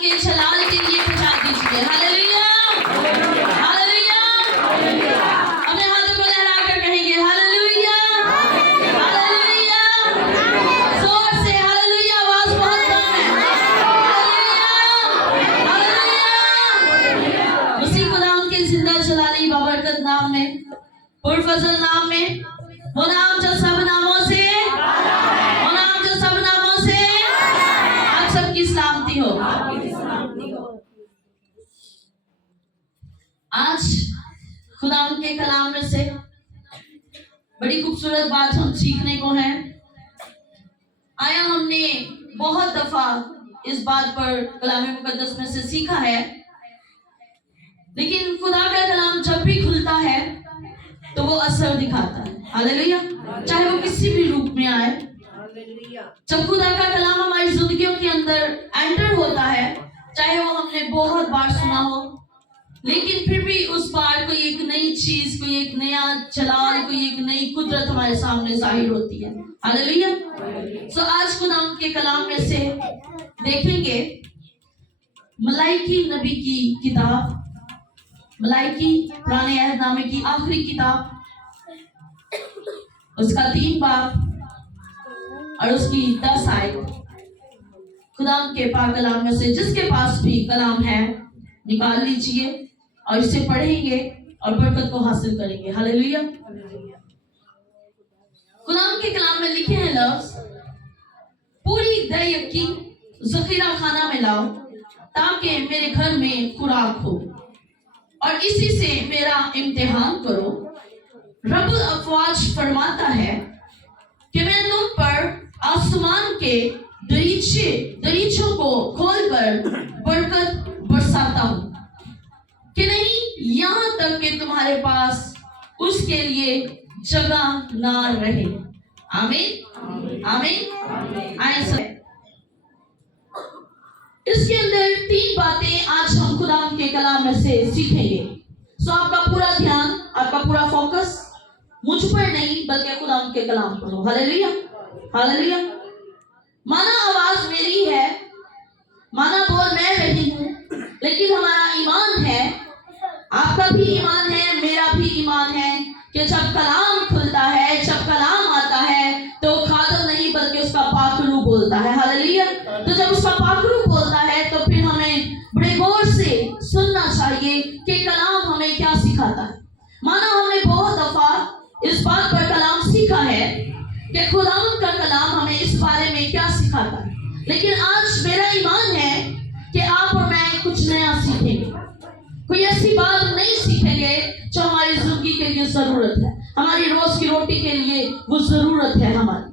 के जलाल के लिए पहुंचा दीजिए। Hallelujah, hallelujah. अपने हाथों को लहराकर कहेंगे हालेलुया, हालेलुया। जोर से हालेलुया, आवाज बहुत कम है। हालेलुया, उसी खुदा के जिंदा जलाली बाबरकत नाम में, पुरफजल नाम में, वो नाम जो सब नामों से, वो नाम जो सब नामों से, आप सबकी सलामती हो। आज खुदा के कलाम में से बड़ी खूबसूरत बात हम सीखने को है। आया हमने बहुत दफा इस बात पर कलाम मुकद्दस में से सीखा है, लेकिन खुदा का कलाम जब भी खुलता है तो वो असर दिखाता है। हालेलुया, चाहे वो किसी भी रूप में आए। जब खुदा का कलाम हमारी जिंदगियों के अंदर एंटर होता है, चाहे वो हमने बहुत बार सुना हो, लेकिन फिर भी उस बार कोई एक नई चीज, कोई एक नया जलाल, कोई एक नई कुदरत हमारे सामने जाहिर होती है। हालेलुया। सो आज खुदा के कलाम में से देखेंगे मलाइकी नबी की किताब, मलाइकी पुराने अहदनामे की आखिरी किताब, उसका 3 बाब और उसकी 10 आयत। खुदा के पाक कलाम में से जिसके पास भी कलाम है निकाल लीजिए और इसे पढ़ेंगे और बरकत को हासिल करेंगे। हालेलुया। खुदा के कलाम में लिखे हैं लफ्ज, पूरी दया की जखीरा खाना में लाओ ताकि मेरे घर में खुराक हो और इसी से मेरा इम्तिहान करो। रब्बुल अफवाज फरमाता है कि मैं तुम पर आसमान के दरीचों को खोलकर बरकत बरसाता हूँ कि नहीं यहाँ तक कि तुम्हारे पास उसके लिए जगह ना रहे। आमीन, आमीन। आए सब इसके अंदर 3 बातें आज हम खुदा के कलाम में से सीखेंगे। सो आपका पूरा ध्यान, आपका पूरा फोकस मुझ पर नहीं बल्कि खुदा के कलाम पर हो। Hallelujah, hallelujah. माना आवाज मेरी है, माना बोल मैं रही हूँ, लेकिन हमारा ईमान है, आपका भी ईमान है, मेरा भी ईमान है कि जब कलाम खुलता है, जब कलाम आता है तो खादम नहीं बल्कि उसका पाखरू बोलता है। हालेलुया। तो जब उसका पाखरू बोलता है तो फिर हमें बड़े गौर से सुनना चाहिए कि कलाम हमें क्या सिखाता है। माना हमने बहुत दफा इस बात पर कलाम सीखा है कि खुदावंद का कलाम हमें इस बारे में क्या सिखाता है, लेकिन आज मेरा ईमान है कि आप और मैं कुछ नया सीखेंगे, कोई ऐसी बात नहीं सीखेंगे जो हमारी जिंदगी के लिए जरूरत है, हमारी रोज की रोटी के लिए वो जरूरत है हमारी।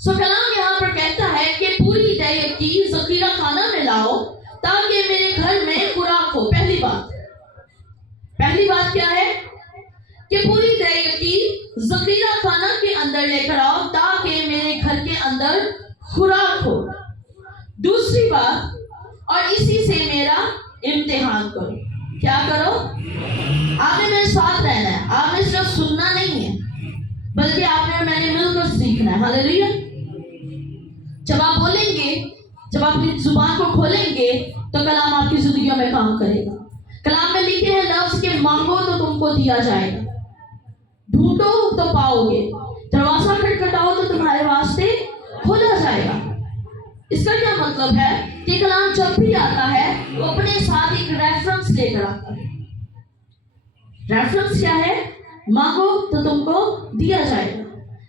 सो कलाम यहाँ पर कहता है कि पूरी दया की जखीरा खाना में लाओ ताकि मेरे घर में खुराक हो। पहली बात क्या है कि पूरी दया की जखीरा खाना के अंदर लेकर आओ ताकि मेरे घर के अंदर खुराक हो। दूसरी बात, और इसी से मेरा इम्तिहान करो। क्या करो? आपने मेरे साथ रहना है, आपने सिर्फ सुनना नहीं है बल्कि आपने और मैंने मिलकर सीखना है। हालेलुया। जब आप बोलेंगे, जब आप अपनी जुबान को खोलेंगे तो कलाम आपकी जिंदगियों में काम करेगा। कलाम में लिखे हैं लफ्ज के मांगो तो तुमको दिया जाएगा, ढूंढो तो पाओगे, दरवाजा खटखटाओ तो तुम्हारे वास्ते खोला जाएगा। इसका क्या मतलब है कि कलाम जब भी आता है वो अपने साथ एक रेफरेंस लेकर आता है। रेफरेंस क्या है? मांगो तो तुमको दिया जाएगा।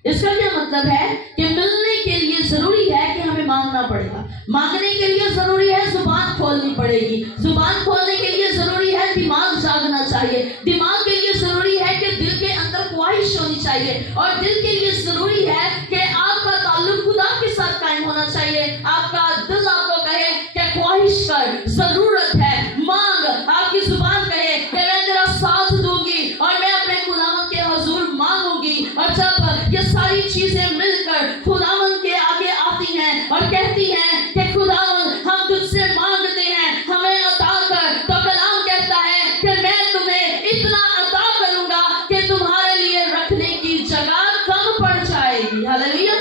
इसका क्या मतलब है कि मिलने के लिए जरूरी है कि हमें मांगना पड़ेगा, मांगने के लिए जरूरी है जुबान खोलनी पड़ेगी, जुबान खोलने के लिए जरूरी है दिमाग जागना चाहिए, दिमाग के लिए जरूरी है कि दिल के अंदर ख्वाहिश होनी चाहिए, और दिल के लिए जरूरी है कि आपका ताल्लुक खुदा के साथ कायम होना चाहिए। आपका दिल आपको कहे कि ख्वाहिश कर, जरूरत है, मांग। आपकी जुबान कहे कि मैं तेरा साथ दूंगी और मैं अपने खुदावंद के हुजूर मांगूंगी। और जब ये सारी चीजें मिलकर खुदावंद के आगे आती हैं और कहती हैं कि खुदावंद हम तुझसे मांगते हैं, हमें अता कर, तो कलाम कहता है कि मैं तुम्हें इतना अता करूंगा कि तुम्हारे लिए रखने की जगह कम पड़ जाएगी। हालेलुया।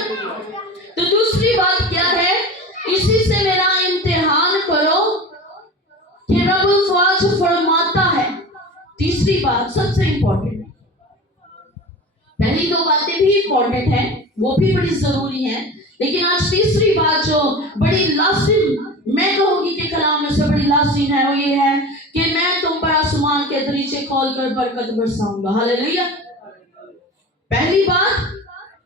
तो दूसरी बात क्या है? इसी बात सबसे इंपॉर्टेंट, पहली दो बातें भी इंपॉर्टेंट हैं, वो भी बड़ी जरूरी हैं, लेकिन आज तीसरी बात जो बड़ी लाजिम, मैं कहूंगी कि कलाम में से बड़ी लाजिम है, वो ये है कि मैं तुम पर आसमान के दरीचे खोलकर बरकत बरसाऊंगा। हालेलुया। पहली बात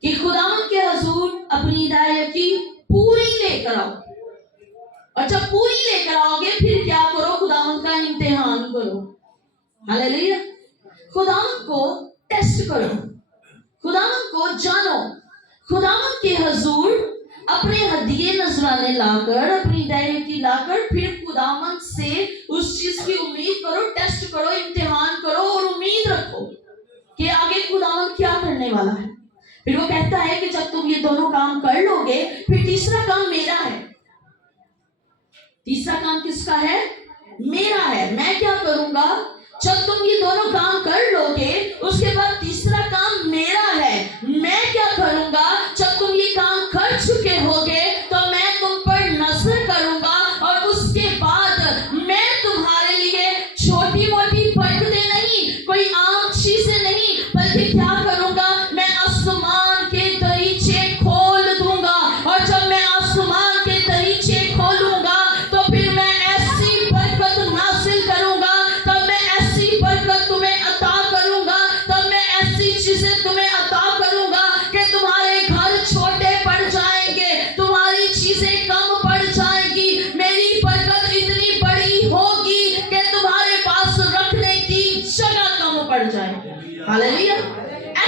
कि खुदावंद के हुजूर अपनी हिदायत की पूरी लेकर आओ, और जब पूरी लेकर आओगे फिर क्या करो, खुदावंद का इम्तिहान करो। हालेलुया। खुदावंद को टेस्ट करो, खुदावंद को जानो, खुदावंद के हुजूर अपने हदिये नजराने लाकर, अपनी हिदायत लाकर, फिर खुदावंद से उस चीज की उम्मीद करो, टेस्ट करो, इम्तिहान करो और उम्मीद रखो कि आगे खुदावंद क्या करने वाला है। फिर वो कहता है कि जब तुम ये दोनों काम कर लोगे फिर तीसरा काम मेरा है। तीसरा काम किसका है? मेरा है। मैं क्या करूंगा? जब तुम ये दोनों काम कर लोगे उसके बाद तीसरा काम मेरा है। मैं क्या करूंगा? जब तुम ये काम कर चुके होगे तो मैं तुम पर नजर करूंगा, और उसके बाद मैं तुम्हारे लिए छोटी मोटी बरकतें नहीं, कोई आम चीजें नहीं, बल्कि क्या करूंगा? मैं आसमान के दरीचे खोल दूंगा, और जब मैं आसमान के दरीचे खोलूंगा तो फिर मैं ऐसी बरकत नासिल करूंगा, तब मैं ऐसी बरकत तुम्हें अता करूंगा, तब मैं ऐसी चीजें तुम्हें अता करूंगा कि तुम्हारे घर छोटे पड़ जाएंगे, तुम्हारी चीजें कम पड़ जाएंगी। मेरी बरकत इतनी बड़ी होगी कि तुम्हारे पास रखने की जगह कम पड़ जाएगी। हालेलुया।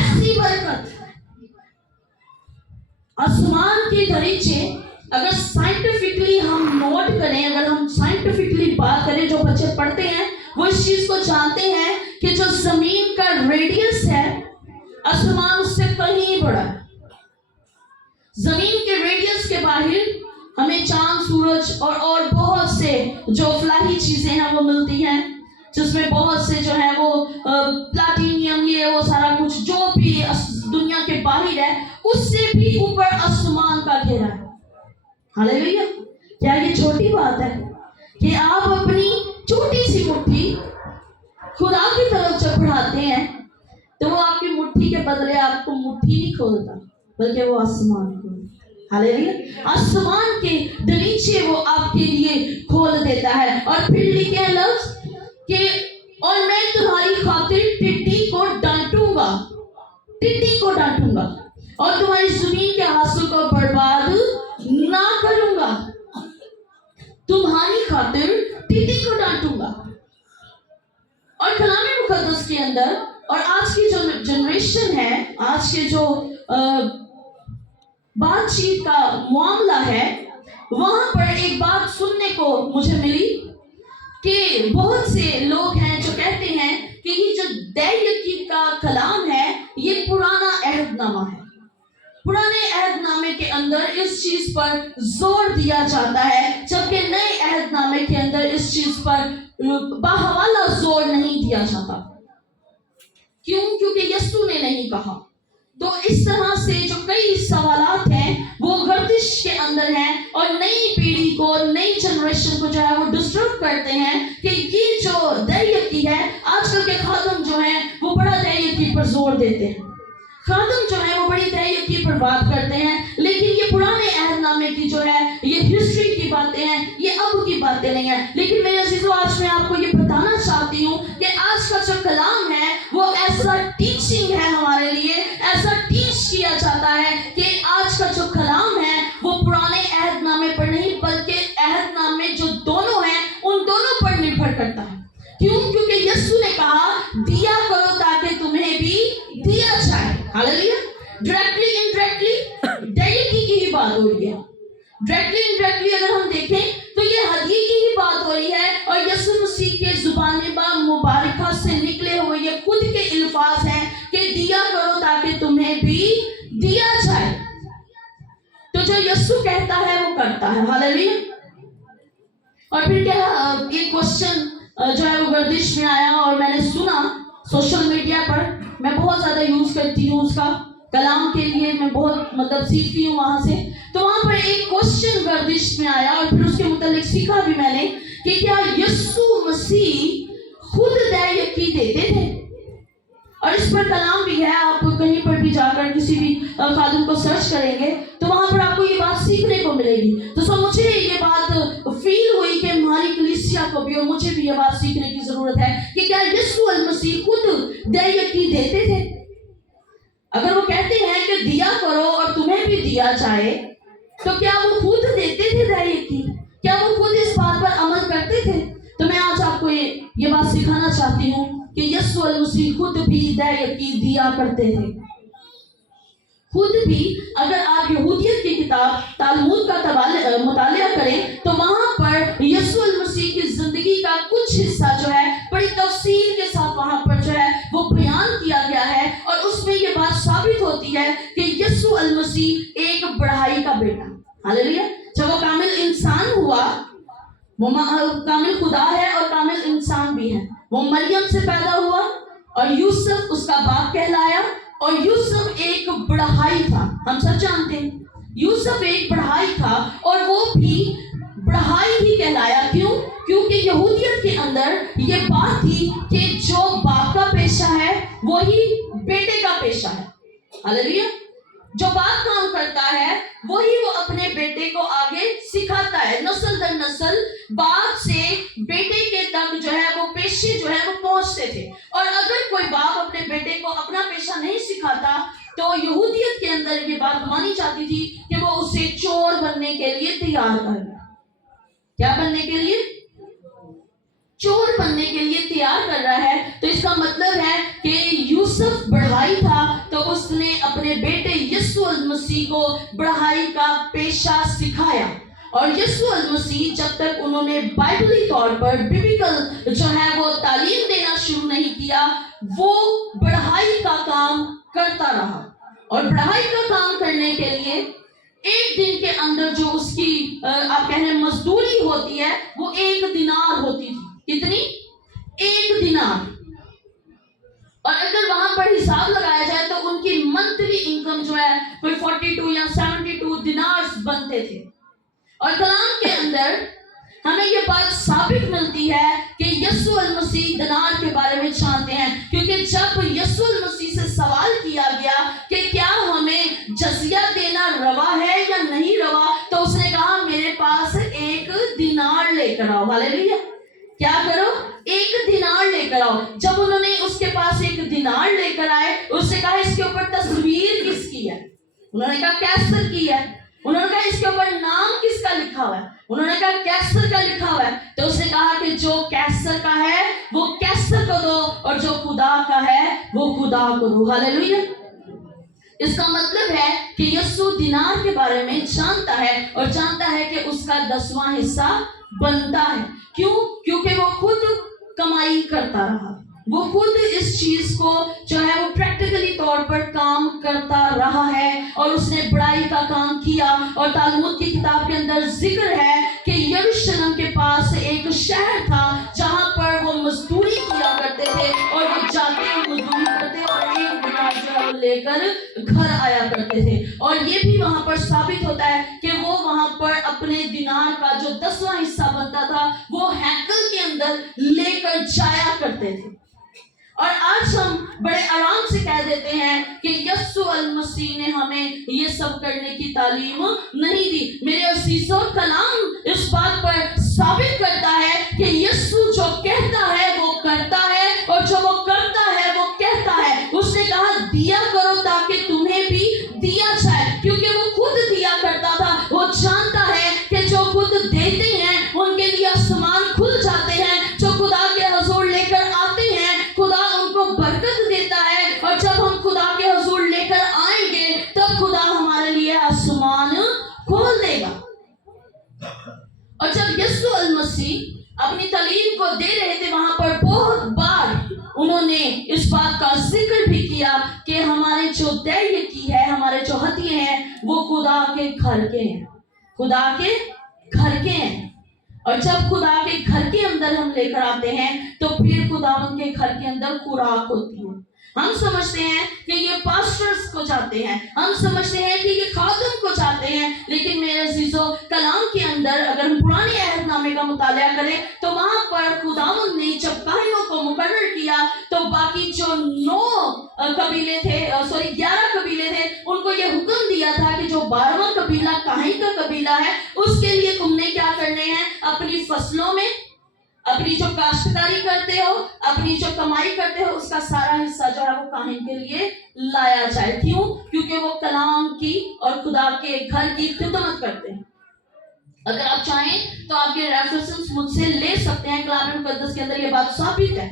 ऐसी बरकत। आसमान के दरीचे अगर साइंटिफिकली हम नोट करें, अगर हम साइंटिफिकली बात करें, जो बच्चे पढ़ते हैं वो इस चीज को जानते हैं कि जो जमीन का रेडियस है आसमान उससे कहीं बड़ा है। जमीन के रेडियस के बाहर हमें चांद, सूरज और बहुत से जो फलाही चीजें हैं वो मिलती हैं, जिसमें बहुत से जो है वो प्लाटिनियम, ये वो सारा कुछ जो भी दुनिया के बाहर है, उससे भी ऊपर आसमान का घेरा है। हालेलुया। क्या ये छोटी बात है कि आप अपनी छोटी सी मुट्ठी खुदा की तरफ जब बढ़ाते हैं तो वो आपकी मुट्ठी के बदले आपको मुट्ठी नहीं खोलता, बल्कि वो आसमान खोलता। हालेलुया। आसमान के दरीचे वो आपके लिए खोल देता है। और फिर लिखे हैं लफ्ज कि और मैं तुम्हारी खातिर टिड्डी को डांटूंगा, टिड्डी को डांटूंगा, और तुम्हारी जमीन के हासिल को बर्बाद ना करूंगा। तुम्हारी खातिर टिड्डी को डांटूंगा। और कलाम मुकद्दस के अंदर और आज की जो जनरेशन है, आज के जो बातचीत का मामला है, वहां पर एक बात सुनने को मुझे मिली कि बहुत से लोग हैं जो कहते हैं कि ये जो दैयकी का कलाम है ये पुराना अहदनामा है। पुराने अहदनामे के अंदर इस चीज पर जोर दिया जाता है, जबकि नए अहदनामे के अंदर इस चीज पर बाहवाला जोर नहीं दिया जाता। क्यों? क्योंकि यीशु ने नहीं कहा। तो इस तरह से जो कई सवालात हैं वो गर्दिश के अंदर हैं, और नई पीढ़ी को, नई जनरेशन को जो है वो डिस्टर्ब करते हैं कि ये जो दैयकी है, आजकल के खादम जो हैं वो बड़ा दैयकी पर जोर देते हैं, खादम जो है वो बड़ी दैयकी पर बात करते हैं, लेकिन ये पुराने अहदनामे की जो है ये हिस्ट्री की बातें हैं, ये अब की बातें नहीं है। लेकिन मेरे अजीजों, आज मैं आपको ये बताना चाहती हूँ कि आज का जो कलाम है वो ऐसा टीचिंग है हमारे लिए, ऐसा टीच किया जाता है कि आज का जो कलाम है वो पुराने अहदनामे पर नहीं, बल्कि अहदनामे जो दोनों हैं उन दोनों पर निर्भर करता है। क्यों? क्योंकि यीशु ने कहा दिया करो ताकि तुम्हें भी दिया जाए। हालेलुया। डायरेक्टली इनडायरेक्टली दैयकी की ही बात हो रही है। डायरेक्टली इनडायरेक्टली अगर हम देखें तो ये हदिये की ही बात हो रही है, और यीशु मसीह के जुबान मुबारका से निकले हुए ये खुद के अल्फाज हैं कि दिया करो ताकि तुम्हें भी दिया जाए। तो जो यीशु कहता है वो करता है। हालेलुया। और फिर क्या, एक क्वेश्चन जो है वो गर्दिश में आया और मैंने सुना सोशल मीडिया पर, मैं बहुत ज्यादा यूज करती हूँ उसका, कलाम के लिए मैं बहुत सीखती हूँ वहां से। तो वहां पर एक क्वेश्चन गर्दिश में आया और फिर उसके मुतालिक सीखा भी मैंने कि क्या यीशु मसीह खुद दै यकी देते थे। और इस पर कलाम भी है, आप कहीं पर भी जाकर किसी भी खादिम को सर्च करेंगे तो वहां पर आपको ये बात सीखने को मिलेगी। तो मुझे ये बात फील हुई कि हमारी कलीसिया को भी और मुझे भी ये बात सीखने की जरूरत है कि क्या यीशु अल मसीह खुद दै यकी देते थे? अगर वो कहते हैं कि दिया करो और तुम्हें भी दिया जाए, तो क्या वो खुद देते थे दै यकी? क्या वो खुद इस बात पर अमल करते थे? तो मैं आज आपको ये बात सिखाना चाहती हूँ कि यीशु अल मसीह खुद भी दै यकी दिया करते थे। खुद भी अगर आप यहूदियत की किताब तालमूद का मुतालिया करें तो वहां पर यीशु अल मसीह की जिंदगी का कुछ हिस्सा जो है बड़ी तफसील के साथ वहां पर जो है वो बयान किया गया है। और उसमें ये बात साबित होती है कि यीशु अल मसीह एक बढ़ाई का बेटा, हालेलुया, जब वो कामिल इंसान हुआ, वो कामिल खुदा है और कामिल इंसान भी है। वो मरियम से पैदा हुआ और यूसुफ उसका बाप कहलाया। और यूसुफ एक बढ़ाई था, हम सब जानते हैं यूसुफ एक बढ़ाई था और वो भी बढ़ाई ही कहलाया। क्यों? क्योंकि यहूदियत के अंदर ये बात थी कि जो बाप का पेशा है वही बेटे का पेशा है, हालेलुया। जो बाप काम करता है वही वो अपने बेटे को आगे सिखाता है। नस्ल दर नस्ल बाप से बेटे के तक जो है वो पेशे जो है वो पहुंचते थे। और अगर कोई बाप अपने बेटे को अपना पेशा नहीं सिखाता तो यहूदियत के अंदर ये बात मानी जाती थी कि वो उसे चोर बनने के लिए तैयार कर रहा है। क्या बनने के लिए? चोर बनने के लिए तैयार कर रहा है। तो इसका मतलब है कि यूसुफ बढ़ाई था तो उसने अपने बेटे यीशु अल मसीह को बढ़ाई का पेशा सिखाया। और यीशु अल मसीह जब तक उन्होंने बाइबली तौर पर बिब्लिकल जो है वो तालीम देना शुरू नहीं किया, वो बढ़ाई का काम करता रहा। और बढ़ाई का काम करने के लिए एक दिन के अंदर जो उसकी आप कह रहे हैं मजदूरी होती है वो 1 दिनार होती थी। कितनी? 1 दिनार। और अगर वहां पर हिसाब लगाया जाए तो उनकी मंथली इनकम जो है कोई 42 या 72 दिनार्स बनते थे। और कलाम के अंदर हमें ये बात साबित मिलती है कि यीशु अल मसीह दिनार के बारे में जानते हैं, क्योंकि जब यीशु अल मसीह से सवाल किया गया कि क्या हमें जजिया देना रवा है या नहीं रवा, तो उसने कहा मेरे पास 1 दिनार लेकर आओ। हालेलुया। क्या करो? 1 दिनार लेकर आओ। जब उन्होंने उसके पास 1 दिनार लेकर आए, उसने कहा इसके ऊपर तस्वीर किसकी है? उन्होंने कहा कैसर की है। उन्होंने कहा इसके ऊपर नाम किसका लिखा हुआ है? उन्होंने कहा कैसर का लिखा हुआ है। तो उसने कहा कि जो कैसर का है वो कैसर को दो और जो खुदा का है वो खुदा को दो। हालेलुया। इसका मतलब है कि यीशु दिनार के बारे में जानता है और जानता है कि उसका 10वां हिस्सा बनता है। क्यों? क्योंकि वो खुद कमाई करता रहा, वो खुद इस चीज को जो है वो प्रैक्टिकली तौर पर काम करता रहा है और उसने बढ़ाई का काम किया। और तालमूद की किताब के अंदर जिक्र है कि यरूशलेम के पास एक शहर था जहां पर वो मजदूरी किया करते थे और वो जाते मजदूरी करते और 1 दिनार जो है वो लेकर घर आया करते थे। और ये भी वहां पर साबित होता है कि वो वहां पर अपने दिनार का जो 10वां हिस्सा बनता था वो हैकल के अंदर लेकर जाया करते थे। और आज हम बड़े आराम से कह देते हैं कि यीशु अल मसीह ने हमें ये सब करने की तालीम नहीं दी। मेरे अजीजों, कलाम इस बात पर साबित करता है कि यीशु जो कहता है वो करता है और जो वो करता है वो कहता है। उसने कहा दिया करो ताकि तुम्हें भी दिया जाए, क्योंकि वो खुद दिया करता था। वो जानता है कि जो खुद देते हैं उनके लिए आसमान खुल जाते हैं। जो खुदा के हुजूर लेकर आते हैं खुदा उनको बरकत देता है। और जब हम खुदा के हुजूर लेकर आएंगे तब खुदा हमारे लिए आसमान खोल देगा। और जब यीशु अल मसीह अपनी तालीम को दे रहे थे वहां पर बहुत बार उन्होंने इस बात का जिक्र भी किया कि हमारे जो दैय की है, हमारे जो हथिये हैं वो खुदा के घर के हैं, खुदा के घर के हैं। और जब खुदा के घर के अंदर हम लेकर आते हैं तो फिर खुदावन के घर के अंदर खुराक होती है। हम समझते हैं कि ये पास्टर्स को जाते हैं, हम समझते हैं कि ये खादिम को जाते हैं, लेकिन मेरे अजीजों, कलाम के अंदर अगर हम पुराने अहदनामे का मुतालिया करें तो वहां पर पर खुदावंद ने जब काहिनों को मुकर्रर किया तो बाकी जो 9 कबीले थे, 11 कबीले थे, उनको ये हुक्म दिया था कि जो 12वां कबीला काहिन का कबीला है, उसके लिए तुमने क्या करने हैं, अपनी फसलों में, अपनी जो काश्तकारी करते हो, अपनी जो कमाई करते हो, उसका सारा हिस्सा जो है वो काहिन के लिए लाया जाए। क्यों? क्योंकि वो कलाम की और खुदा के घर की खिदमत करते हैं। अगर आप चाहें तो आपके रेफरेंसेस मुझसे ले सकते हैं। कलाम मुकद्दस के अंदर ये बात साबित है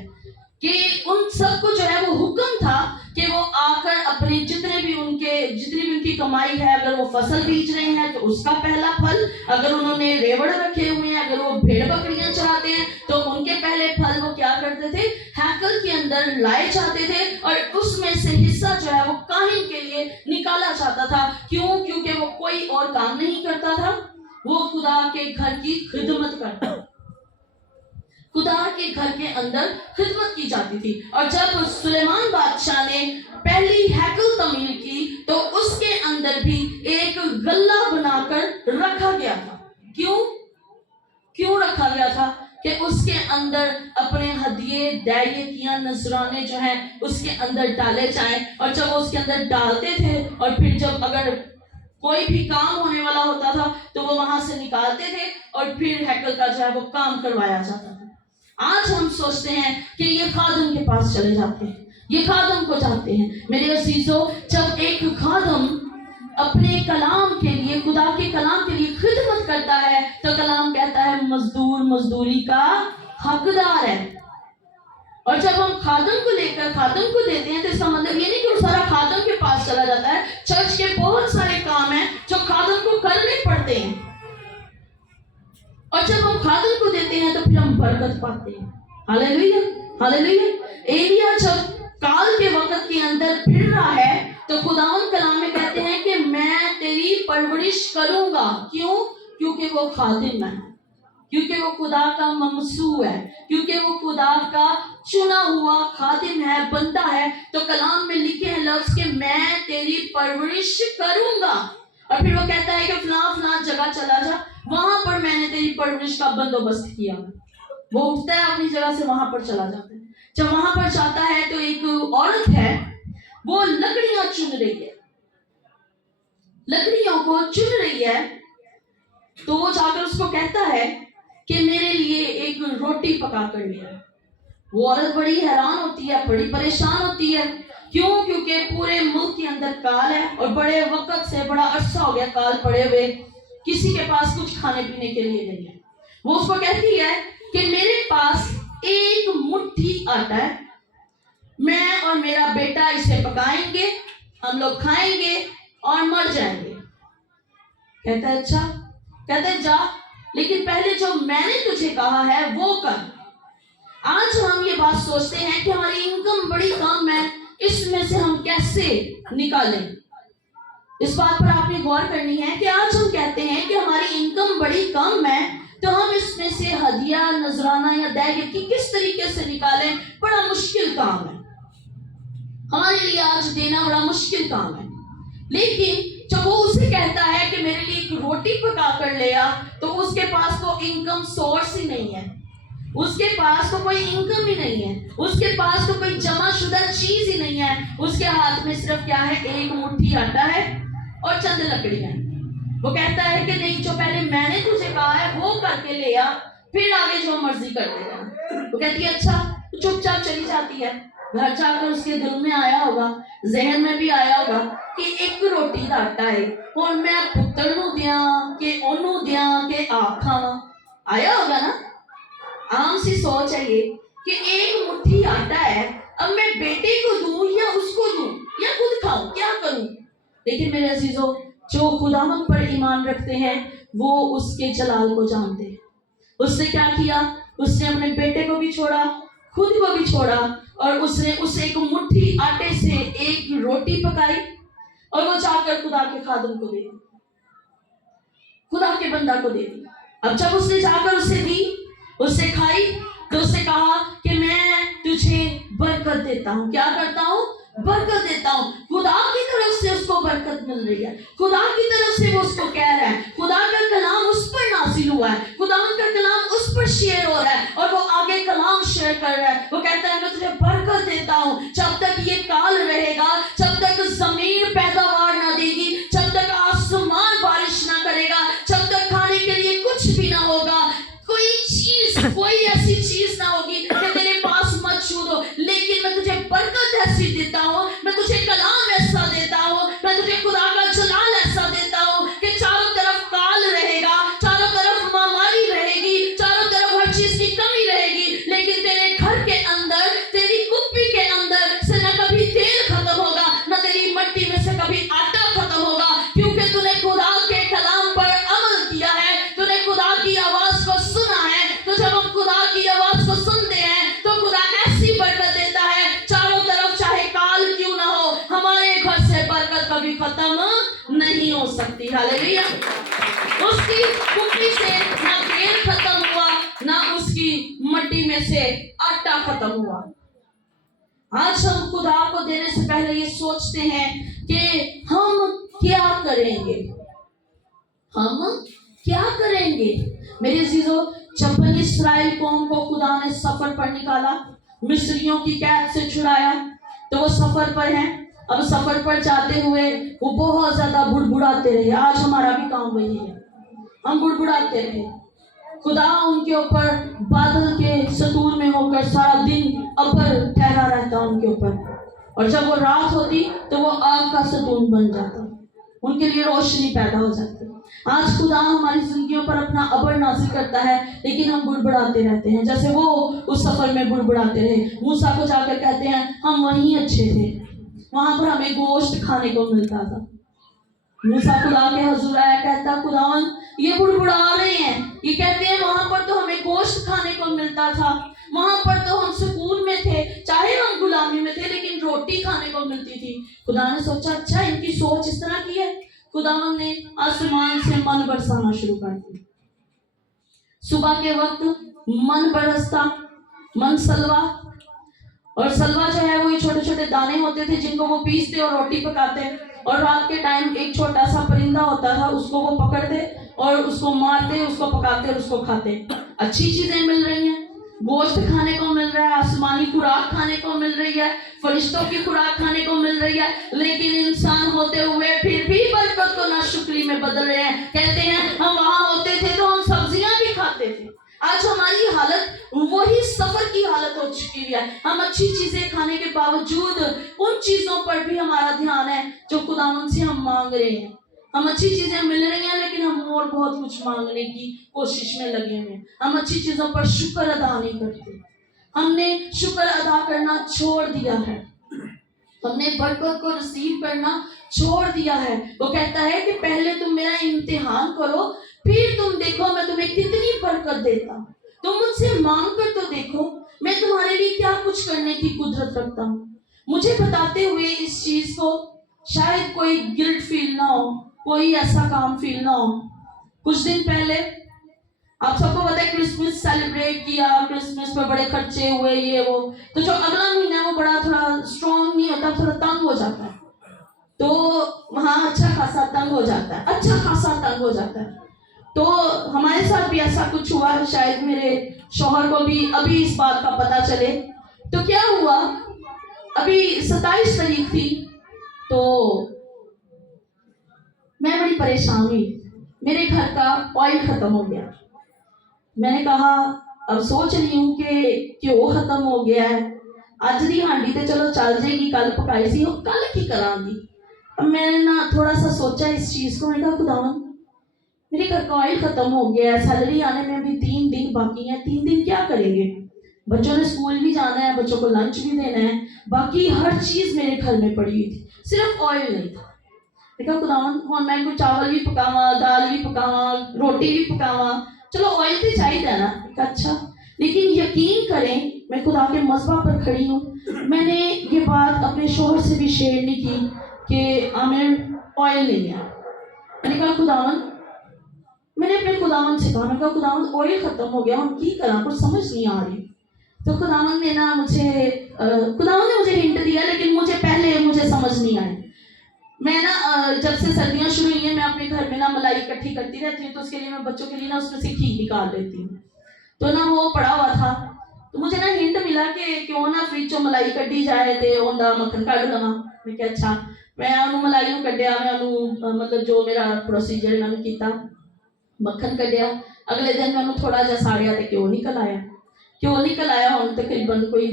कि उन सबको जो है वो हुक्म था कि वो आकर अपने जितनी भी उनकी कमाई है, अगर वो फसल बीज रहे हैं तो उसका पहला फल, अगर उन्होंने रेवड़ रखे हुए हैं, अगर वो भेड़ बकरियां चराते हैं तो उनके पहले फल वो क्या करते थे, हैकल के अंदर लाए जाते थे और उसमें से हिस्सा जो है वो काहिन के लिए निकाला जाता था। क्यों? क्योंकि वो कोई और काम नहीं करता था, वो खुदा के घर की खिदमत करता, खुदा के घर के अंदर खिदमत की जाती थी। और जब सुलेमान बादशाह ने पहली हैकल तमीर की तो उसके अंदर भी एक गल्ला बनाकर रखा गया था। क्यों रखा गया था? कि उसके अंदर अपने हदिये, दैयकियां, नजराने जो हैं उसके अंदर डाले जाएं। और जब वो उसके अंदर डालते थे और फिर जब अगर कोई भी काम होने वाला होता था तो वो वहां से निकालते थे और फिर हैकल का जो है वो काम करवाया जाता था। आज हम सोचते हैं कि ये खादम के पास चले जाते हैं, ये खादम को जाते हैं। मेरे अजीजों, जब एक खादम अपने कलाम के लिए, खुदा के कलाम के लिए खिदमत करता है तो कलाम कहता है मजदूर मजदूरी का हकदार है। और जब हम खादम को लेकर खादम को देते हैं तो इसका मतलब ये नहीं कि वो सारा खादम के पास चला जाता है। चर्च के बहुत सारे काम हैं जो खादम को करने पड़ते हैं और जब हम खादम को देते हैं तो फिर हम बरकत पाते हैं। Hallelujah, hallelujah. एलिया जब काल के वक्त के अंदर फिर रहा है तो खुदावंद कलाम में कहते हैं कि मैं तेरी परवरिश करूंगा। क्यों? क्योंकि वो खादिम है, क्योंकि वो खुदा का ममसू है, क्योंकि वो खुदा का चुना हुआ खादिम है, बंदा है। तो कलाम में लिखे हैं लफ्ज कि मैं तेरी परवरिश करूंगा। और फिर वो कहता है कि फलां जगह चला जा, वहां पर मैंने तेरी परवरिश का बंदोबस्त किया। वो उठता है अपनी जगह से, वहां पर चला जाता है। जब वहां पर जाता है तो एक औरत है, वो लकड़ियां चुन रही है, लकड़ियों को चुन रही है। तो वो जाकर उसको कहता है कि मेरे लिए एक रोटी पका कर ले। वो औरत बड़ी हैरान होती है, बड़ी परेशान होती है। क्यों? क्योंकि पूरे मुल्क के अंदर काल है और बड़े वक्त से, बड़ा अरसा हो गया काल पड़े हुए, किसी के पास कुछ खाने पीने के लिए नहीं है। वो उसको कहती है कि मेरे पास एक मुट्ठी आटा है, मैं और मेरा बेटा इसे पकाएंगे, हम लोग खाएंगे और मर जाएंगे। कहता है अच्छा, कहते हैं जा, लेकिन पहले जो मैंने तुझे कहा है वो कर। आज हम ये बात सोचते हैं कि हमारी इनकम बड़ी कम है, इसमें से हम कैसे निकालें। इस बात पर आपने गौर करनी है कि आज हम कहते हैं कि हमारी इनकम बड़ी कम है तो हम इसमें से हदिया, नजराना या दैयकी किस तरीके से निकालें। बड़ा मुश्किल काम है हमारे लिए, आज देना बड़ा मुश्किल काम है। लेकिन जब वो उसे कहता है कि मेरे लिए एक रोटी पका कर ले आ, तो उसके पास तो इनकम सोर्स ही नहीं है, उसके पास तो कोई इनकम ही नहीं है, उसके पास तो कोई जमा शुदा चीज ही नहीं है। उसके हाथ में सिर्फ क्या है, एक मुट्ठी आटा है और चंद लकड़ियां। वो कहता है कि नहीं, जो पहले मैंने तुझे कहा है वो करके ले आ, फिर आगे जो मर्जी कर देगा। वो कहती है अच्छा, तो चुपचाप चली जाती है। घर जाकर उसके दिल में आया होगा, जहन में भी आया होगा कि एक रोटी का आटा है और मैं पुत्र नू दिया कि ओनू दिया कि आप खावा। आया होगा ना, आम सी सोच है ये कि एक मुट्ठी आटा है, अब मैं बेटे को दूं या उसको दूं या खुद खाऊं, क्या करूं। लेकिन मेरे अजीजों, जो खुदावंद पर ईमान रखते हैं वो उसके जलाल को जानते हैं। उसने क्या किया, उसने अपने बेटे को भी छोड़ा, खुद को भी छोड़ा और उसने उसे एक मुट्ठी आटे से एक रोटी पकाई और वो जाकर खुदा के खादम को दे दी, खुदा के बंदा को दे दी। अब जब उसने जाकर उसे दी, उससे खाई, तो उससे कहा कि मैं तुझे बरकत देता हूँ। क्या करता हूँ? बरकत देता हूँ। खुदा की तरफ से उसको बरकत मिल रही है, खुदा की तरफ से वो उसको कह रहा है, खुदा का कलाम उस पर नाजिल हुआ है, खुदा का कलाम उस पर शेयर हो रहा है और वो आगे कलाम शेयर कर रहा है। वो कहता है मैं तुझे बरकत देता हूँ, जब तक ये काल रहेगा, जब तक जमीन पैदावार ना देगी, जब तक आसमान बारिश ना करेगा, जब तक खाने के लिए कुछ भी ना होगा, कोई चीज, कोई ऐसी चीज ना होगी कि तेरे पास मौजूद हो, लेकिन मैं तुझे बरकत ऐसी देता हूँ, मैं तुझे कलाम ऐसा देता हूँ, मैं तुझे खुदा का जलाल ऐसा देता हूँ कि चारों तरफ काल रहेगा, चारों तरफ महामारी रहेगी, चारों तरफ हर चीज की कमी रहेगी, लेकिन तेरे घर के अंदर, तेरी कुप्पी के अंदर से न कभी तेल खत्म होगा, न तेरी मट्टी में से कभी आटा खत्म होगा, क्योंकि तूने खुदा के कलाम पर अमल किया है, तूने खुदा की आवाज को सुना है। तो जब हम खुदा की आवाज को सुनते हैं तो खुदा ऐसी बरकत देता है, चारों तरफ चाहे काल क्यों ना हो, हमारे घर से बरकत कभी खत्म नहीं हो सकती। हालेलुया। उसकी कुप्पी से ना तेल खत्म हुआ, ना उसकी मट्टी में से आटा खत्म हुआ। आज हम खुदा को देने से पहले ये सोचते हैं कि हम क्या करेंगे, हम क्या करेंगे। मेरे अजीजों, जब बनी इस्राएल कौम को खुदा ने सफर पर निकाला, मिस्रियों की कैद से छुड़ाया, तो वो सफर पर हैं। अब सफर पर जाते हुए वो बहुत ज्यादा बुड़बुड़ाते रहे। आज हमारा भी काम वही है, हम बुड़बुड़ाते रहे। खुदा उनके ऊपर बादल के सतून में होकर सारा दिन अबर ठहरा रहता उनके ऊपर, और जब वो रात होती तो वो आग का सतून बन जाता, उनके लिए रोशनी पैदा हो जाती। आज खुदा हमारी जिंदगियों पर अपना अबर नाज़िल करता है, लेकिन हम बुड़बुड़ाते रहते हैं, जैसे वो उस सफर में बुड़बुड़ाते रहे। मूसा को जाकर कहते हैं हम वहीं अच्छे थे, वहां पर हमें गोश्त खाने को मिलता था। मूसा खुदा के हुजूर आया, कहता खुदावन ये बुड़बुड़ा रहे हैं, ये कहते हैं वहां पर तो हमें गोश्त खाने को मिलता था, वहां पर तो हम सुकून में थे, चाहे हम गुलामी में थे, लेकिन रोटी खाने को मिलती थी। खुदा ने सोचा अच्छा इनकी सोच इस तरह की है। खुदावन ने आसमान से मन बरसाना शुरू कर दिया। सुबह के वक्त मन बरसता, मन सलवा, और सलवा जो है वो ये छोटे छोटे दाने होते थे जिनको वो पीसते और रोटी पकाते। और रात के टाइम एक छोटा सा परिंदा होता था, उसको वो पकड़ते और उसको मारते, उसको पकाते और उसको खाते। अच्छी चीजें मिल रही हैं, गोश्त खाने को मिल रहा है, आसमानी खुराक खाने को मिल रही है, फरिश्तों की खुराक खाने को मिल रही है, लेकिन इंसान होते हुए फिर भी बरकत को नाशुक्री में बदल रहे हैं। कहते हैं हम वहां होते थे तो हम सब्जियां भी खाते थे। आज हमारी हालत वही सफर की हालत हो चुकी है। हम अच्छी चीजें खाने के बावजूद उन चीजों पर भी हमारा ध्यान है जो खुदावंद से हम मांग रहे हैं। हम अच्छी चीजें मिल रही हैं, लेकिन हम और बहुत कुछ मांगने की कोशिश में लगे हुए हैं। हम अच्छी चीजों पर शुक्र अदा नहीं करते, हमने शुक्र अदा करना छोड़ दिया है, हमने बरकत को रिसीव करना छोड़ दिया है। वो कहता है कि पहले तुम मेरा इम्तिहान करो, फिर तुम देखो मैं तुम्हें कितनी बरकत देता हूं। तुम मुझसे मांग कर तो देखो, मैं तुम्हारे लिए क्या कुछ करने की कुदरत रखता हूँ। मुझे बताते हुए इस चीज को शायद कोई गिल्ट फील ना हो, कोई ऐसा काम फील ना हो। कुछ दिन पहले आप सबको पता है क्रिसमस सेलिब्रेट किया, क्रिसमस पर बड़े खर्चे हुए, ये वो, तो जो अगला महीना वो बड़ा थोड़ा स्ट्रॉन्ग नहीं होता, थोड़ा तंग हो जाता है। तो वहाँ अच्छा खासा तंग हो जाता है, अच्छा खासा तंग हो जाता है। तो हमारे साथ भी ऐसा कुछ हुआ, शायद मेरे शौहर को भी अभी इस बात का पता चले। तो क्या हुआ, अभी 27 तारीख थी, तो मैं बड़ी परेशान हुई, मेरे घर का ऑयल खत्म हो गया। मैंने कहा अब सोच रही हूँ कि क्यों खत्म हो गया है, अज दी हांडी तो चलो चल जाएगी, कल पकाई सी कल की करांगी। अब मैंने ना थोड़ा सा सोचा इस चीज को, मैंने कहा खुदावन मेरे घर का ऑयल खत्म हो गया है, सैलरी आने में अभी 3 दिन बाकी है, 3 दिन क्या करेंगे, बच्चों ने स्कूल भी जाना है, बच्चों को लंच भी देना है, बाकी हर चीज मेरे घर में पड़ी हुई थी, सिर्फ ऑयल नहीं था। देखा खुदावन हुण मैं कोई चावल भी पकावा, दाल भी पकावा, रोटी भी पकावा, चलो ऑयल तो चाहिए ना। अच्छा, लेकिन यकीन करें मैं खुदा के मज़बा पर खड़ी हूँ। मैंने ये बात अपने शोहर से भी शेयर नहीं की कि आमिर ऑयल नहीं है। मैंने कहा खुदावन, मैंने अपने खुदावन से कहा, मैंने कहा खुदावन ऑयल खत्म हो गया, हम की करा, कुछ समझ नहीं आ रही। तो खुदावन ने ना खुदावन ने मुझे हिंट दिया, लेकिन मुझे समझ नहीं आया। मैं ना जब से सर्दियाँ शुरू हुई हैं, मैं अपने घर में ना मलाई इकट्ठी करती रहती हूँ, तो उसके लिए मैं बच्चों के लिए ना उसमें से घी निकाल लेती हूँ। तो ना वो पड़ा हुआ था, तो मुझे ना हिंट मिला कि क्यों ना फ्रिज चो मलाई कड्ढी जाए ते ਉਹਦਾ ਮੱਖਣ ਕੱਢ ਲਵਾਂ। ਮੈਂ ਕਿਹਾ ਅੱਛਾ, ਮੈਂ ਉਹਨੂੰ ਮਲਾਈ ਨੂੰ ਕੱਢਿਆ, ਮੈਂ ਉਹਨੂੰ ਮਤਲਬ ਜੋ ਮੇਰਾ ਪ੍ਰੋਸੀਜਰ ਇਹਨਾਂ ਨੂੰ ਕੀਤਾ, ਮੱਖਣ ਕੱਢਿਆ। ਅਗਲੇ ਦਿਨ ਮੈਂ ਉਹਨੂੰ ਥੋੜਾ ਜਿਹਾ ਸਾੜਿਆ ਤੇ ਘਿਓ ਨਿਕਲ ਆਇਆ ਹੁਣ ਤਕਰੀਬਨ ਕੋਈ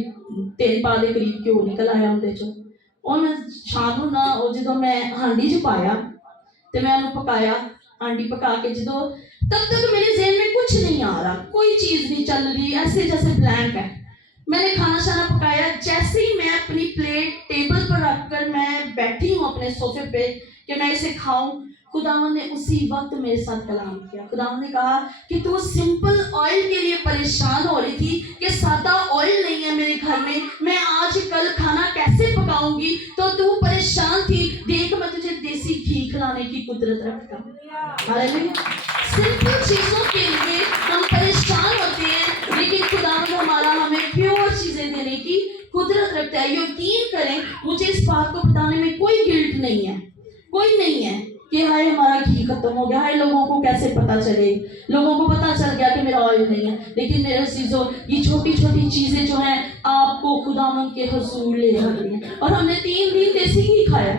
3 ਪਾ ਦੇ ਕਰੀਬ ਘਿਓ ਨਿਕਲ ਆਇਆ ਉਹਦੇ ਚੋਂ। ਉਹ ਮੈਂ ਸ਼ਾਮ ਨੂੰ ਨਾ ਉਹ ਜਦੋਂ ਮੈਂ ਹਾਂਡੀ 'ਚ ਪਾਇਆ ਤੇ मैं ਉਹਨੂੰ पकाया, हांडी पका के जो तब तक मेरे ज़हन में कुछ नहीं आ रहा, कोई चीज़ नहीं चल रही, ऐसे जैसे ब्लैंक है। मैंने खाना शाना पकाया, जैसे ही मैं अपनी प्लेट टेबल पर रखकर मैं बैठी हूँ अपने सोफे पे कि मैं इसे खाऊं, खुदावंद ने उसी वक्त मेरे साथ कलाम किया। खुदावंद ने कहा कि तू सिंपल ऑयल के लिए परेशान हो रही थी कि सादा ऑयल नहीं है मेरे घर में, मैं आज कल खाना कैसे पकाऊंगी, तो तू परेशान थी, देख मैं तुझे देसी घी खिलाने की कुदरत रखता हूँ। हालेलुया। सिंपल चीजों के लिए हम परेशान होते हैं, लेकिन खुदावंद हमारा हमें प्योर चीजें देने की कुदरत रखता है। यकीन करें, मुझे इस बात को बताने में कोई गिल्ट नहीं है, कोई नहीं है कि हाय हमारा घी खत्म हो गया, हाय लोगों को कैसे पता चले, लोगों को पता चल गया कि मेरा ऑयल नहीं है। लेकिन मेरे चीजों, ये छोटी छोटी चीजें जो हैं आपको खुदावंद के हुजूर ले जाती हैं। और हमने 3 दिन देसी घी खाया,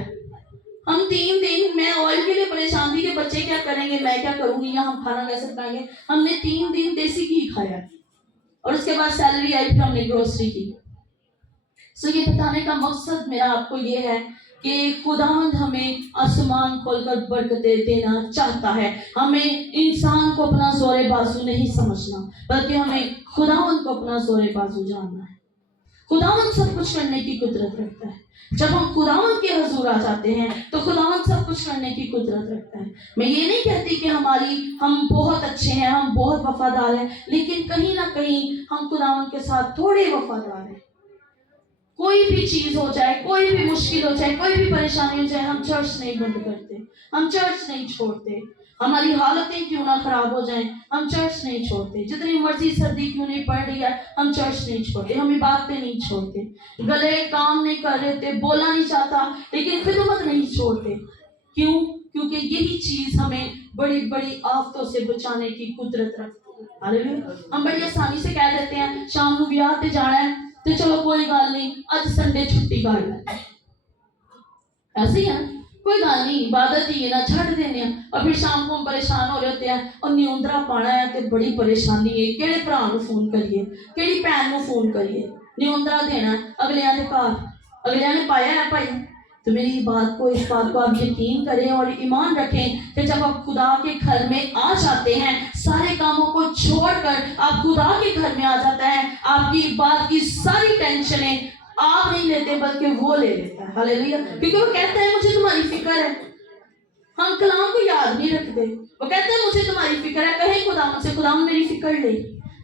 हम 3 दिन, मैं ऑयल के लिए परेशान थी कि बच्चे क्या करेंगे, मैं क्या करूंगी, या हम खाना कैसे पकाएंगे। हमने 3 दिन देसी घी खाया और उसके बाद सैलरी आई, फिर हमने ग्रोसरी की। सो ये बताने का मकसद मेरा आपको ये है कि खुदावंद हमें आसमान खोलकर बरकतें देना चाहता है। हमें इंसान को अपना जोरे बाजू नहीं समझना, बल्कि हमें खुदावंद को अपना जोरे बाजू जानना है। खुदावंद सब कुछ करने की कुदरत रखता है। जब हम खुदावंद के हुजूर आ जाते हैं तो खुदावंद सब कुछ करने की कुदरत रखता है। मैं ये नहीं कहती कि हम बहुत अच्छे हैं, हम बहुत वफादार हैं, लेकिन कहीं ना कहीं हम खुदावंद के साथ थोड़े वफादार हैं। कोई भी चीज हो जाए, कोई भी मुश्किल हो जाए, कोई भी परेशानी हो जाए, हम चर्च नहीं बंद करते, हम चर्च नहीं छोड़ते। हमारी हालतें क्यों ना खराब हो जाएं, हम चर्च नहीं छोड़ते। जितनी मर्जी सर्दी क्यों नहीं पड़ रही है, हम चर्च नहीं छोड़ते, हम इबादतें नहीं छोड़ते। गले काम नहीं कर रहे थे, बोला नहीं चाहता, लेकिन खिदमत नहीं छोड़ते। क्यों? क्योंकि यही चीज हमें बड़ी बड़ी आफतों से बचाने की कुदरत रखती है। हालेलुया। हम बड़ी आसानी से कह देते हैं शाम को ब्याह ते जाना है तो चलो कोई गल नहीं, अज संडे छुट्टी कर ले, ऐसे ही है, कोई गल नहीं, इबादत ही है ना, छड़ देने। और फिर शाम को हम परेशान हो रहे होते हैं और न्यूंदरा पाना है तो बड़ी परेशानी है, केड़े भरा नूं फोन करिए, केड़ी भैन नूं फोन करिए, न्यूंदरा देना अगलियां दे घर, अगलियां ने पाया है भाई। तो मेरी इस बात को आप यकीन करें और ईमान रखें कि जब आप खुदा के घर में आ जाते हैं, सारे कामों को छोड़कर आप खुदा के घर में आ जाता है, आपकी बात की सारी टेंशनें आप नहीं लेते बल्कि वो ले लेता है। हालेलुया। क्योंकि वो कहता है मुझे तुम्हारी फिक्र है। हम कलाम को याद नहीं रखते, वो कहते हैं मुझे तुम्हारी फिक्र है, कहें खुदावंद से खुदावंद मेरी फिक्र ले,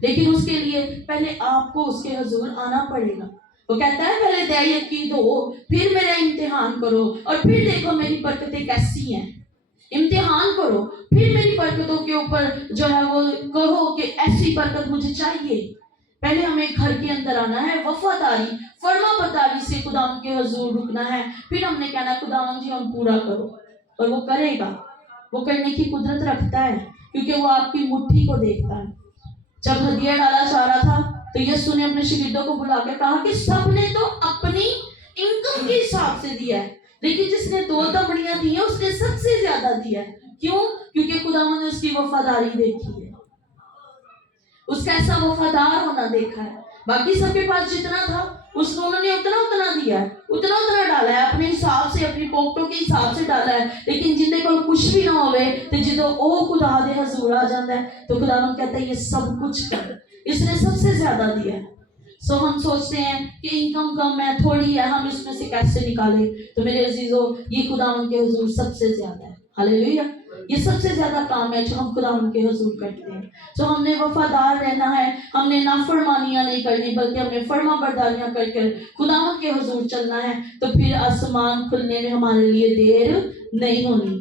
लेकिन उसके लिए पहले आपको उसके हुजूर आना पड़ेगा। वो कहता है पहले दया की दो, फिर मेरा इम्तिहान करो और फिर देखो मेरी बरकतें कैसी हैं। इम्तिहान करो, फिर मेरी बरकतों के ऊपर जो है वो कहो कि ऐसी बरकत मुझे चाहिए। पहले हमें घर के अंदर आना है, वफादारी फर्मा बरदारी से खुदावंद के हुजूर रुकना है। फिर हमने कहना खुदावंद जी हम पूरा करो, और वो करेगा, वो करने की कुदरत रखता है, क्योंकि वो आपकी मुट्ठी को देखता है। जब हदिया डाला जा रहा था तो यीशु ने अपने शिगिर्दों को बुला के कहा कि सबने तो अपनी इनकम के हिसाब से दिया है, लेकिन जिसने 2 दमड़ियां दी है उसने सबसे ज्यादा दिया है। क्यों? क्योंकि खुदावंद ने उसकी वफादारी देखी है, उसका ऐसा वफादार होना देखा है। बाकी सबके पास जितना था उसने उन्होंने उतना दिया है, उतना डाला है, अपने हिसाब से, अपनी पॉकेटों के हिसाब से डाला है। लेकिन जिंदे को कुछ भी ना होवे तो जो ओ खुदा दे हजूर आ जाता है तो खुदावंद कहता है ये सब कुछ कर, इसने सबसे ज्यादा दिया है। सो हम सोचते हैं कि इनकम कम है, थोड़ी है, हम इसमें से कैसे निकालें। तो मेरे अजीजों, ये खुदावंद के हुजूर सबसे ज्यादा है। हालेलुया। ये सबसे ज्यादा काम है जो हम खुदावंद के हुजूर करते हैं। तो हमने वफादार रहना है, हमने नाफरमानियां नहीं करनी, बल्कि हमने फर्मा बरदारियां करके खुदावंद के हुजूर चलना है। तो फिर आसमान खुलने में हमारे लिए देर नहीं होनी,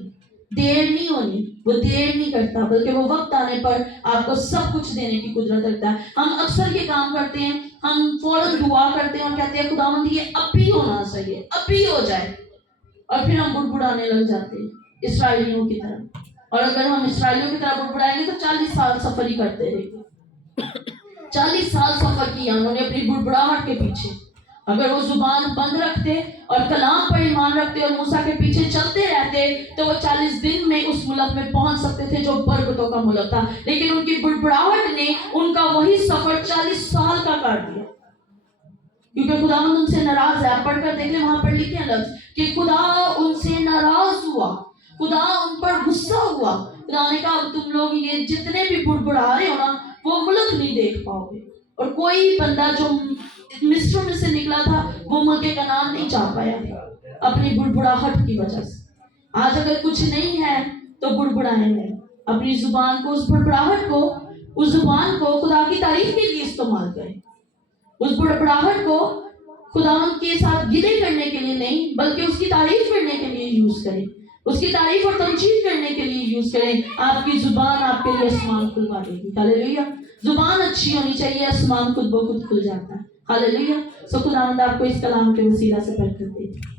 देर नहीं होनी। वो देर नहीं करता, बल्कि वो वक्त आने पर आपको सब कुछ देने की कुदरत रखता है। हम अक्सर ये काम करते हैं, हम फौरन दुआ करते हैं और कहते हैं खुदावंद ये अभी होना चाहिए, अभी हो जाए, और फिर हम बुड़बुड़ाने लग जाते हैं इस्राएलियों की तरह। और अगर हम इस्राएलियों की तरह बुड़बुड़ाएंगे तो 40 साल सफर ही करते रहेंगे। 40 साल सफर किया उन्होंने अपनी बुड़बुड़ाहट के पीछे। अगर वो जुबान बंद रखते और कलाम पर ईमान रखते और मूसा के पीछे चलते रहते तो वो 40 दिन में उस मुल्क में पहुंच सकते थे जो बरकतों का मुल्क था। लेकिन उनकी बुड़बुड़ाहट ने उनका वही सफर 40 साल का कर दिया, क्योंकि खुदावंद उनसे नाराज है। आप पढ़कर देख लें, वहां पर लिखे हैं लफ्ज कि खुदा उनसे नाराज हुआ, खुदा उन पर गुस्सा हुआ। खुदा ने कहा अब तुम लोग ये जितने भी बुड़बुड़ा रहे हो ना वो मुल्क नहीं देख पाओगे। और कोई बंदा जो मिस्र में से निकला था वो मुल्क कनान नहीं जा पाया अपनी बुड़बुड़ाहट की वजह से। आज अगर कुछ नहीं है तो बुड़बुड़ाएं नहीं, अपनी जुबान को, उस बुड़बुड़ाहट को, उस जुबान को खुदा की तारीफ के लिए इस्तेमाल करें। उस बुड़बुड़ाहट को खुदावंद के साथ गिले करने के लिए नहीं बल्कि उसकी तारीफ करने के लिए यूज करें, उसकी तारीफ और तमजीद करने के लिए यूज करें। आपकी जुबान आपके लिए आसमान खुलवा देगी। हालेलुया। जुबान अच्छी होनी चाहिए, आसमान खुद ब खुद खुल जाता है। हालेलुया। सो खुदावंद आपको इस कलाम के वसीला से बरकत दे।